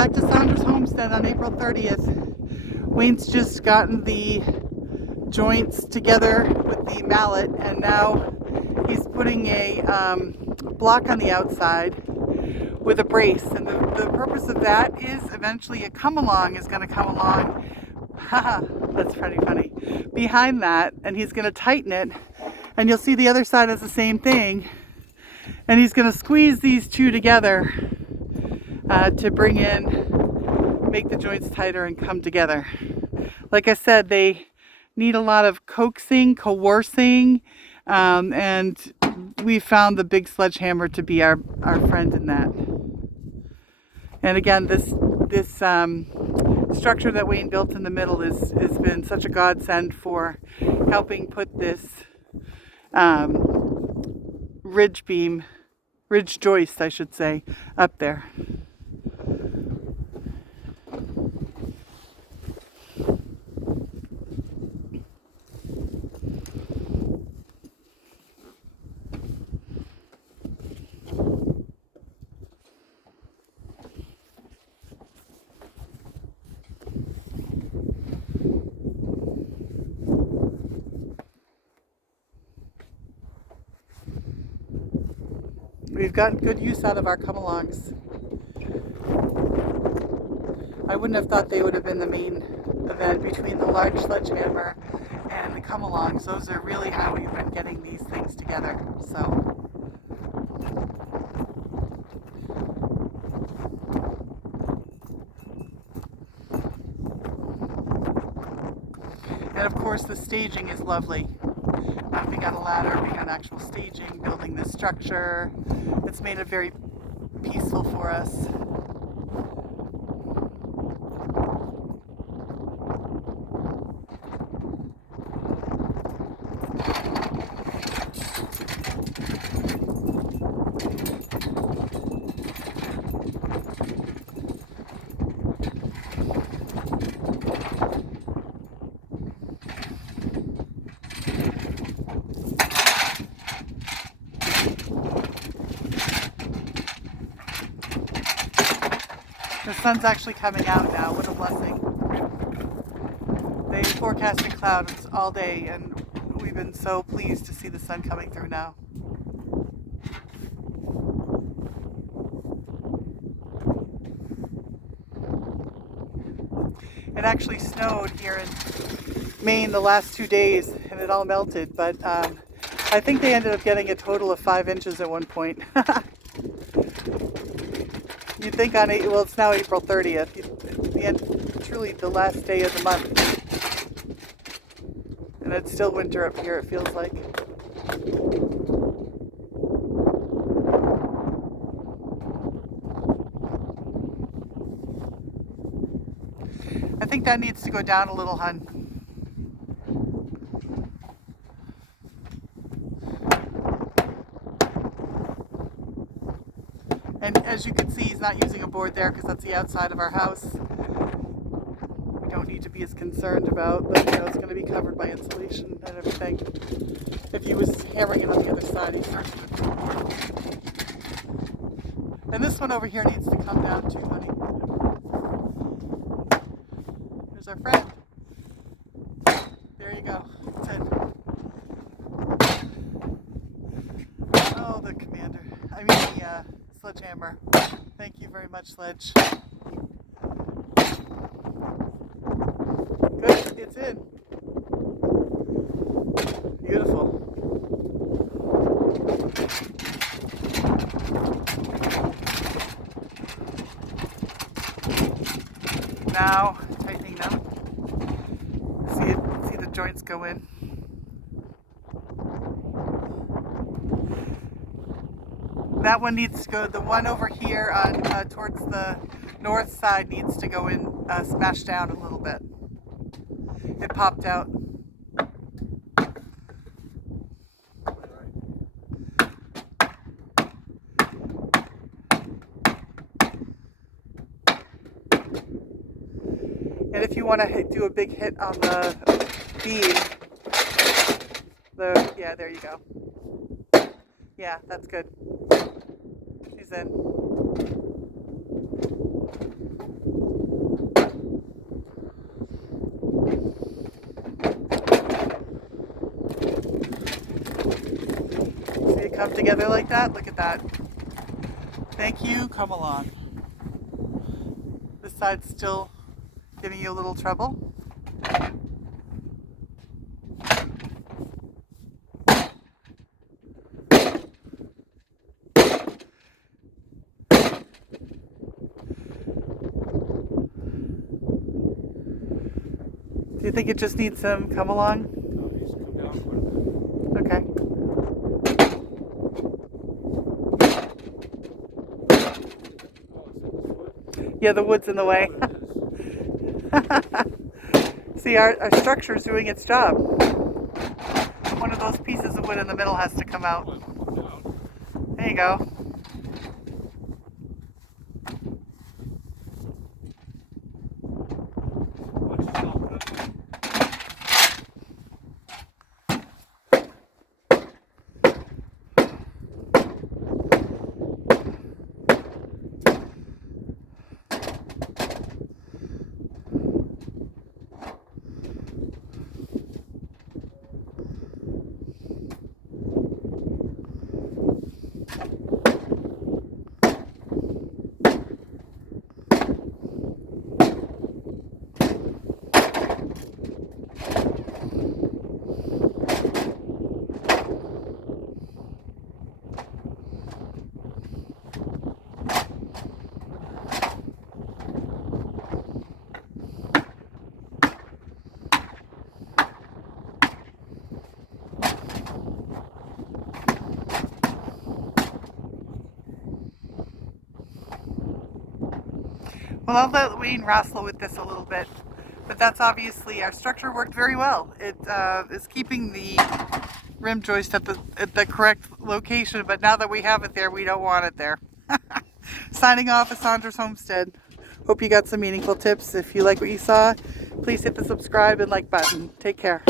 back to Saunders Homestead on April 30th. Wayne's just gotten the joints together with the mallet, and now he's putting a block on the outside with a brace. And the purpose of that is eventually a come-along is going to come along. Haha, that's pretty funny. Behind that, and he's going to tighten it, and you'll see the other side has the same thing. And he's going to squeeze these two together to bring in, make the joints tighter and come together. Like I said, they need a lot of coaxing, coercing, and we found the big sledgehammer to be our friend in that. And again, this structure that Wayne built in the middle has been such a godsend for helping put this ridge joist, I should say, up there. We've gotten good use out of our come-alongs. I wouldn't have thought they would have been the main event between the large sledgehammer and the come-alongs. Those are really how we've been getting these things together. So. And of course the staging is lovely. We got a ladder, we got actual staging, building this structure. It's made it very peaceful for us. The sun's actually coming out now. What a blessing. They forecasted clouds all day, and we've been so pleased to see the sun coming through now. It actually snowed here in Maine the last 2 days, and it all melted, but I think they ended up getting a total of 5 inches at one point. You'd think on well, it's now April 30th, truly the last day of the month. And it's still winter up here, it feels like. I think that needs to go down a little, hun. And as you can see, he's not using a board there because that's the outside of our house. We don't need to be as concerned about that, it's going to be covered by insulation and everything. If he was hammering it on the other side, he's not going to. And this one over here needs to come down too, honey. Here's our friend. There you go. It's in. Oh, the commander. I mean the sledgehammer. Thank you very much, Sledge. Good, it's in. Beautiful. Now, tightening them. See the joints go in. That one needs to go, the one over here on towards the north side needs to go in, smash down a little bit. It popped out. And if you want to do a big hit on the beam, yeah, there you go. Yeah, that's good. She's in. stuff together like that. Look at that. Thank you, come along. This side's still giving you a little trouble. Do you think it just needs some come along? Okay. Yeah, the wood's in the way. See, our structure's doing its job. One of those pieces of wood in the middle has to come out. There you go. Well, I'll let Wayne wrestle with this a little bit, but that's obviously, our structure worked very well. It is keeping the rim joist at the correct location, but now that we have it there, we don't want it there. Signing off, Sandra's Homestead. Hope you got some meaningful tips. If you like what you saw, please hit the subscribe and like button. Take care.